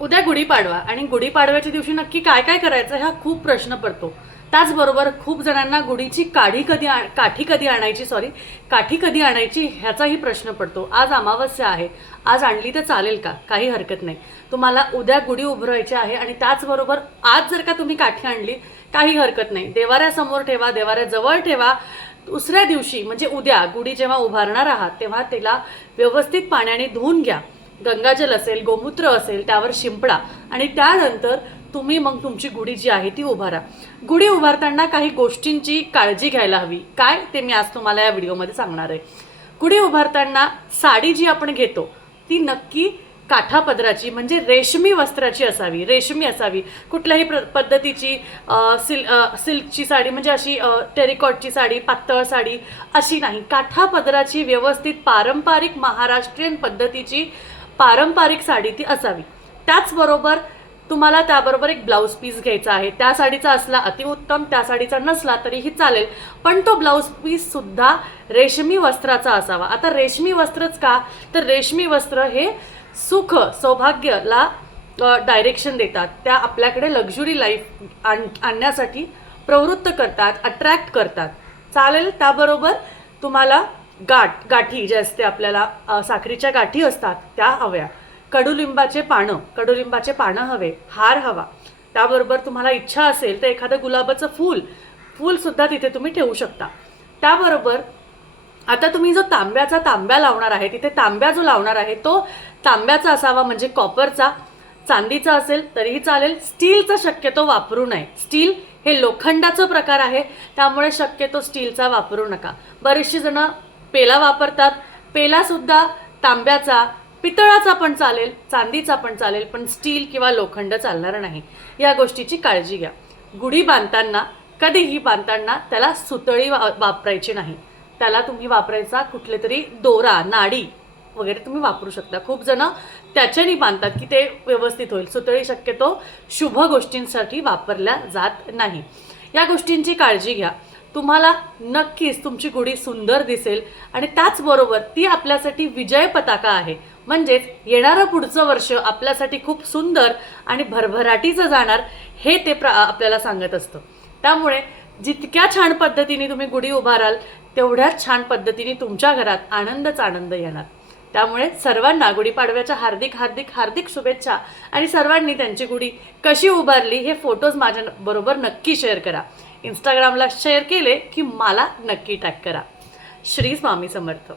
उद्या गुढीपाडवा आणि गुढीपाडव्याच्या दिवशी नक्की काय काय करायचं हा खूप प्रश्न पडतो. त्याचबरोबर खूप जणांना गुढीची काढी कधी आण काठी कधी आणायची सॉरी काठी कधी आणायची ह्याचाही प्रश्न पडतो. आज अमावस्या आहे. आज आणली तर चालेल का? काही हरकत नाही. तुम्हाला उद्या गुढी उभारायची आहे आणि त्याचबरोबर आज जर का तुम्ही काठी आणली काही हरकत नाही. देवाऱ्यासमोर ठेवा देवाऱ्याजवळ ठेवा. दुसऱ्या दिवशी म्हणजे उद्या गुढी जेव्हा उभारणार आहात तेव्हा तिला व्यवस्थित पाण्याने धुवून घ्या. गंगाजल असेल गोमूत्र असेल त्यावर शिंपडा. आणि त्यानंतर तुम्ही मग तुमची गुढी जी आहे ती उभारा. गुढी उभारताना काही गोष्टींची काळजी घ्यायला हवी. काय? ते मी आज तुम्हाला या व्हिडिओमध्ये सांगणार आहे. गुढी उभारताना साडी जी आपण घेतो ती नक्की काठापदराची म्हणजे रेशमी वस्त्राची असावी रेशमी असावी. कुठल्याही प्र पद्धतीची सिल सिल्कची साडी म्हणजे अशी टेरिकॉटची साडी पातळ साडी अशी नाही. काठापदराची व्यवस्थित पारंपरिक महाराष्ट्रीयन पद्धतीची पारंपरिक साडी ती असावी. त्याचबरोबर तुम्हाला त्याबरोबर एक ब्लाऊज पीस घ्यायचा आहे. त्या साडीचा असला अतिउत्तम त्या साडीचा नसला तरीही चालेल. पण तो ब्लाऊज पीससुद्धा रेशमी वस्त्राचा असावा. आता रेशमी वस्त्रच का? तर रेशमी वस्त्र हे सुख सौभाग्यला डायरेक्शन देतात. त्या आपल्याकडे लक्झुरी लाईफ आण आणण्यासाठी प्रवृत्त करतात अट्रॅक्ट करतात. चालेल? त्याबरोबर तुम्हाला गाठ गाठी जे असते आपल्याला साखरीच्या गाठी असतात त्या हव्या. कडुलिंबाचे पानं कडुलिंबाचे पानं हवे हार हवा. त्याबरोबर तुम्हाला इच्छा असेल तर एखादं गुलाबाचं फूल फूलसुद्धा तिथे तुम्ही ठेवू शकता. त्याबरोबर आता तुम्ही जो तांब्याचा तांब्या लावणार आहे तिथे तांब्या जो लावणार आहे तो तांब्याचा असावा म्हणजे कॉपरचा. चांदीचा असेल तरीही चालेल स्टीलचा शक्यतो वापरू नये. स्टील हे लोखंडाचा प्रकार आहे त्यामुळे शक्यतो स्टीलचा वापरू नका. बरेचसे जणं पेला वापरतात. पेलासुद्धा तांब्याचा पितळाचा पण चालेल चांदीचा पण चालेल पण स्टील किंवा लोखंड चालणार नाही. या गोष्टीची काळजी घ्या. गुढी बांधताना कधीही बांधताना त्याला सुतळी वा- वापरायची नाही. त्याला तुम्ही वापरायचा कुठले तरी दोरा नाडी वगैरे तुम्ही वापरू शकता. खूप जण त्याच्याने बांधतात की ते व्यवस्थित होईल. सुतळी शक्यतो शुभ गोष्टींसाठी वापरल्या जात नाही. या गोष्टींची काळजी घ्या. तुम्हाला नक्कीच तुमची गुढी सुंदर दिसेल. आणि त्याचबरोबर ती आपल्यासाठी विजय पताका आहे. म्हणजेच येणारं पुढचं वर्ष आपल्यासाठी खूप सुंदर आणि भरभराटीचं जाणार हे ते प्र आपल्याला सांगत असतं. त्यामुळे जितक्या छान पद्धतीने तुम्ही गुढी उभाराल तेवढ्याच छान पद्धतीने तुमच्या घरात आनंदच आनंद येणार. त्यामुळे सर्वांना गुढीपाडव्याच्या हार्दिक हार्दिक हार्दिक शुभेच्छा आणि सर्वांनी त्यांची गुढी कशी उभारली हे फोटोज माझ्या बरोबर नक्की शेअर करा. इंस्टाग्रामला शेअर केले की मला नक्की टॅग करा. श्री स्वामी समर्थ.